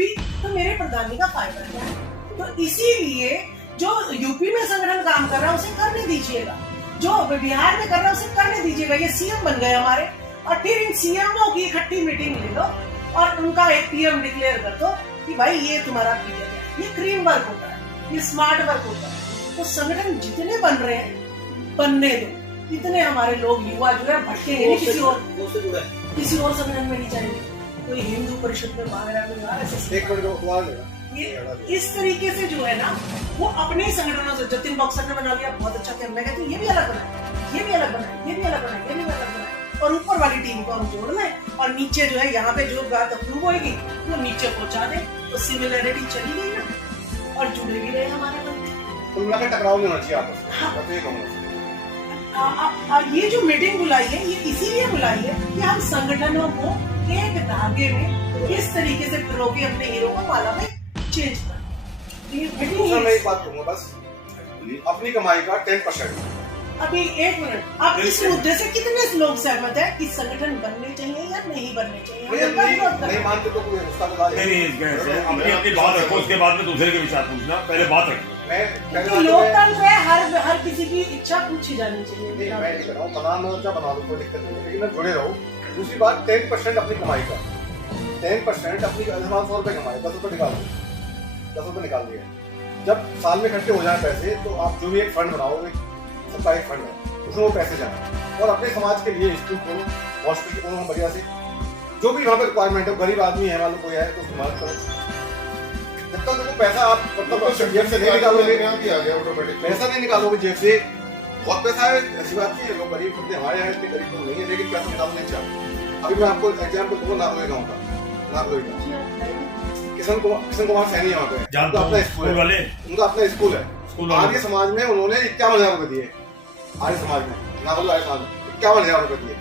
UP, तो मेरे प्रधानी का फायदा क्या है? तो इसीलिए जो यूपी में संगठन काम कर रहा है उसे करने दीजिएगा, जो बिहार में कर रहा है उसे करने दीजिएगा। ये सीएम बन गए हमारे, और फिर इन सीएमओ की इकट्ठी मीटिंग ले लो और उनका एक पीएम डिक्लेयर कर दो कि भाई ये तुम्हारा पीएम है। ये क्रीम वर्क होता है, ये स्मार्ट वर्क होता है। तो संगठन जितने बन रहे हैं बनने दो, इतने हमारे लोग युवा जो है भटकेंगे नहीं, किसी और संगठन में नहीं जाएंगे। कोई हिंदू परिषद में मांग रहा है, ये इस तरीके से जो है ना वो अपने ही संगठनों से, जतिन बॉक्सर ने बना लिया बहुत अच्छा खेल, मैं कहती हूँ ये भी अलग बनाए, ये भी अलग बनाए, ये भी अलग बनाए, ये भी अलग बनाए, और ऊपर वाली टीम को हम जोड़ लें और नीचे जो है यहाँ पे जो बात अप्रूव होगी वो नीचे पहुंचा दे, तो सिमिलरिटी चली गई ना और जुड़े भी रहे हमारे बंदे। टकराव नहीं होना चाहिए आपस में। ये जो मीटिंग बुलाई है ये इसीलिए बुलाई है कि हम संगठनों को एक धागे में किस तरीके से पिरोके अपने हीरो को माला में चेंज कर। मैं एक बात कहूँगा बस, अपनी कमाई का 10%। अभी एक मिनट, आप इस मुद्दे से कितने लोग सहमत है कि संगठन बनने चाहिए या नहीं बनने चाहिए? नहीं मानते तो कोई अपनी बात रखो, उसके बाद में दूसरे के विचार पूछना, पहले बात रखो। लोकतंत्र है, हर किसी की इच्छा पूछी जानी चाहिए। मैं नहीं कर रहा हूँ, प्रधान मोर्चा बना दो, कोई दिक्कत नहीं, लेकिन मैं जुड़े रहो। दूसरी बात 10% अपनी कमाई का, 10% अपनी 100 रुपए कमाई, 10 रुपए निकाल दिए, 10 रुपए निकाल दिए। जब साल में इकट्ठे हो जाए पैसे तो आप जो भी एक फंड बनाओगे, सबका एक फंड है, उसमें वो पैसे जाए और अपने समाज के लिए स्कूल खोलो, हॉस्पिटल खोलो बढ़िया से, जो भी वहाँ पे रिक्वायरमेंट है, गरीब आदमी है मालूम कोई है तो उसकी मदद करो। जब तक वो पैसा आप जेब से नहीं निकालोगे, पैसा नहीं निकालोगे जेब से, बहुत पैसा है, ऐसी बात नहीं है, लोग गरीब होते हैं, हमारे यहाँ इतने गरीब लोग नहीं है, लेकिन पैसा निकालने चाहिए। अभी मैं आपको एग्जाम्पल दूंगा नागलोई गाँव का, नागलोई का किशन कुमार सैनी यहाँ पे, उनका अपना स्कूल है, उनका अपना स्कूल है। आर्य समाज में उन्होंने 51,000 रुपए दिए, आर्य समाज में, नागलोई आर्य समाज में 51,000 रुपए दिए,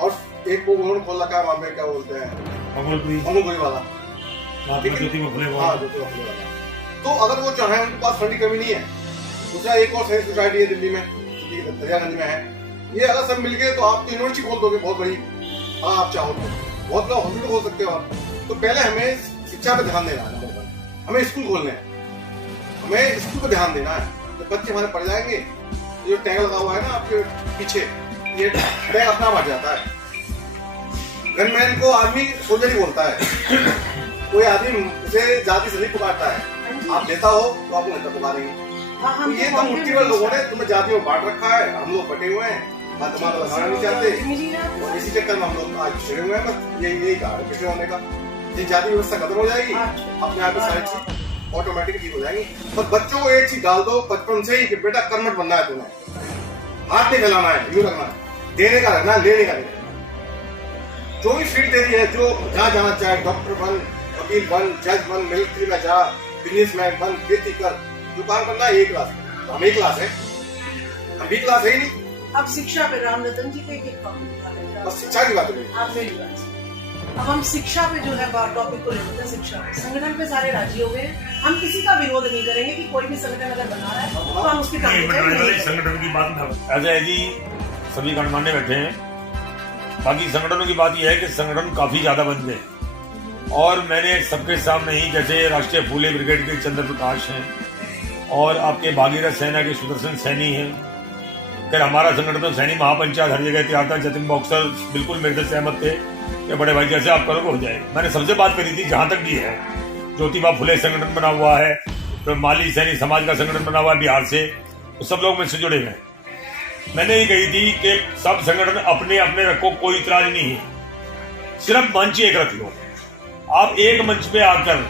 और एक वो उन्होंने खोल रखा है वहाँ पे, क्या बोलते हैं, अमूलपुरी वाला, ज्योति बफले वाला। तो अगर वो चाहे, उनके पास फंड की कमी नहीं है। दूसरा एक और सैनिक सोसाइटी है दिल्ली में, दरियागंज में है, ये अगर सब मिल गए तो आप तो यूनिवर्सिटी खोल दोगे बहुत बड़ी, हाँ आप चाहो तो बहुत बड़ा हॉस्पिटल खोल सकते हो आप। तो पहले हमें शिक्षा पे ध्यान देना है, हमें स्कूल खोलने हैं, हमें स्कूल पे ध्यान देना है। जब बच्चे हमारे पढ़ जाएंगे, जो टैग लगा हुआ है ना आपके पीछे, ये टैग अपना बढ़ जाता है। गनमैन को आदमी सोल्जर ही बोलता है, कोई आदमी उसे जाति से नहीं पुकारता है, आप नेता हो तो आपको नेता पुकारेंगे। तो ये तो मुट्ठीभर लोगों ने तुम्हें जाति में बांट रखा है, हम लोग बटे हुए हैं, बात दिमाग लगाना नहीं चाहते, और इसी चक्कर में हम लोग आज छिड़े हुए हैं। बस यही कारण है पिछड़े होने का। ये जाति व्यवस्था खत्म हो जाएगी, अपने आप सारी चीज ऑटोमेटिक ठीक हो जाएंगी। बस बच्चों को एक चीज डाल दो बचपन से ही कि बेटा कर्मठ बनना है, तुम्हें हाथ नहीं फैलाना है, यूं रखना है, देने का रखना, लेने का नहीं। जो भी फील्ड तेरी है, जो जहाँ जाना चाहे, डॉक्टर बन, वकील बन, जज बन, मिलिट्री में जा, बिजनेसमैन बन, खेती कर, जो काम करना है। एक क्लास हम एक क्लास है, हम भी क्लास है ही नहीं। अब शिक्षा पे राम रतन जी के बस शिक्षा की बात है। आप मेरी बात, अब हम शिक्षा पे जो है टॉपिक को लेते हैं, शिक्षा संगठन पे सारे राजी हो गए। हम किसी का विरोध नहीं करेंगे कि कोई भी संगठन अगर बना रहा है तो हम उसकी संगठन की बात ऐसा है जी, सभी गणमान्य बैठे हैं। बाकी संगठनों की बात यह है कि संगठन काफी ज्यादा बन गए, और मैंने सबके सामने ही, जैसे राष्ट्रीय फूले ब्रिगेड के चंद्र प्रकाश हैं, और आपके भागीरथ सेना के सुदर्शन सैनी हैं। फिर हमारा संगठन तो सैनी महापंचायत हर जगह तैयार था। जतिन बॉक्सर बिल्कुल मेरे से सहमत थे कि बड़े भाई जैसे आप करोगे हो जाएगा। मैंने सबसे बात करी थी, जहां तक भी है, ज्योतिबा फुले संगठन बना हुआ है, तो माली सैनी समाज का संगठन बना हुआ है बिहार से, तो सब लोग मुझसे जुड़े हुए। मैंने ये कही थी कि सब संगठन अपने अपने रखो, कोई इतराज नहीं है, सिर्फ मंच एक रख लो। आप एक मंच पे आकर,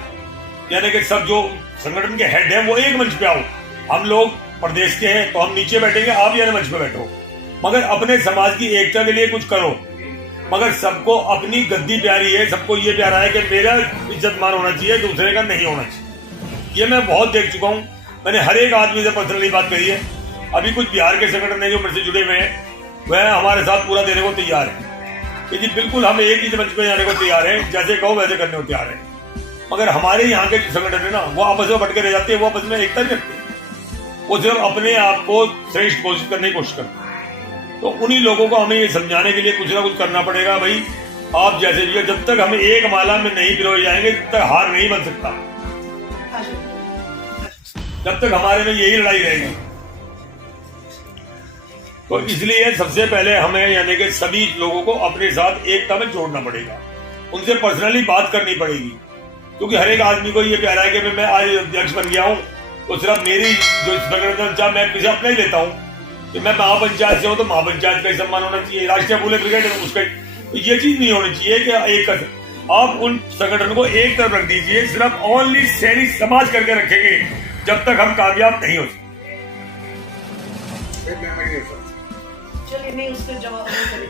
यानी कि सब जो संगठन के हेड है वो एक मंच पे आओ। हम लोग प्रदेश के हैं तो हम नीचे बैठेंगे, आप यानी मंच पे बैठो, मगर अपने समाज की एकता के लिए कुछ करो। मगर सबको अपनी गद्दी प्यारी है, सबको ये प्यारा है कि मेरा इज्जत मान होना चाहिए, दूसरे का नहीं होना चाहिए। ये मैं बहुत देख चुका हूँ, मैंने हर एक आदमी से पर्सनली बात करी है। अभी कुछ बिहार के संगठन है जो मेरे से जुड़े हुए हैं, वह हमारे साथ पूरा देने को तैयार है कि जी बिल्कुल हम एक ही मंच पे जाने को तैयार है, जैसे कहो वैसे करने को तैयार है। मगर हमारे यहाँ के जो संगठन है ना, वो आपस में बट के रह जाते हैं, वो आपस में एकता नहीं रखते, वो सिर्फ अपने आप को श्रेष्ठ घोषित करने की कोशिश करते हैं। तो उन्हीं लोगों को हमें ये समझाने के लिए कुछ ना कुछ करना पड़ेगा। भाई आप जैसे भी हो, जब तक हम एक माला में नहीं पिरोए जाएंगे तब तक हार नहीं बन सकता। जब तक हमारे में यही लड़ाई रहेगी। तो इसलिए सबसे पहले हमें यानी कि सभी लोगों को अपने साथ एकता में जोड़ना पड़ेगा, उनसे पर्सनली बात करनी पड़ेगी। क्योंकि हर एक आदमी को ये प्यारा है कि मैं आज अध्यक्ष बन गया हूँ तो सिर्फ मेरी जो संगठन मैं किसी अपना ही लेता हूँ कि मैं महापंचायत से हूँ तो महापंचायत का ही सम्मान होना चाहिए, राष्ट्रीय फूले ब्रिगेड उसका, तो ये चीज नहीं होनी चाहिए कि एक आप उन संगठन को एक तरफ रख दीजिए। सिर्फ ओनली शहरी समाज करके रखेंगे जब तक हम कामयाब नहीं हो सकते। चलिए नहीं उसके जवाब नहीं करेंगे।